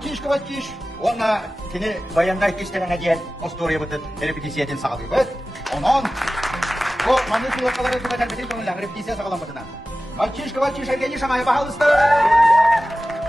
Ватиш, он сені баяндай кештеріңе дейін остория бұтып репетицияден сағалый бұд. Онын, о, маңыз ұлыққалары тұға тәрбетен көңілдің репетиция сағалан бұтына. Ватиш, әргені шамай бағалысты.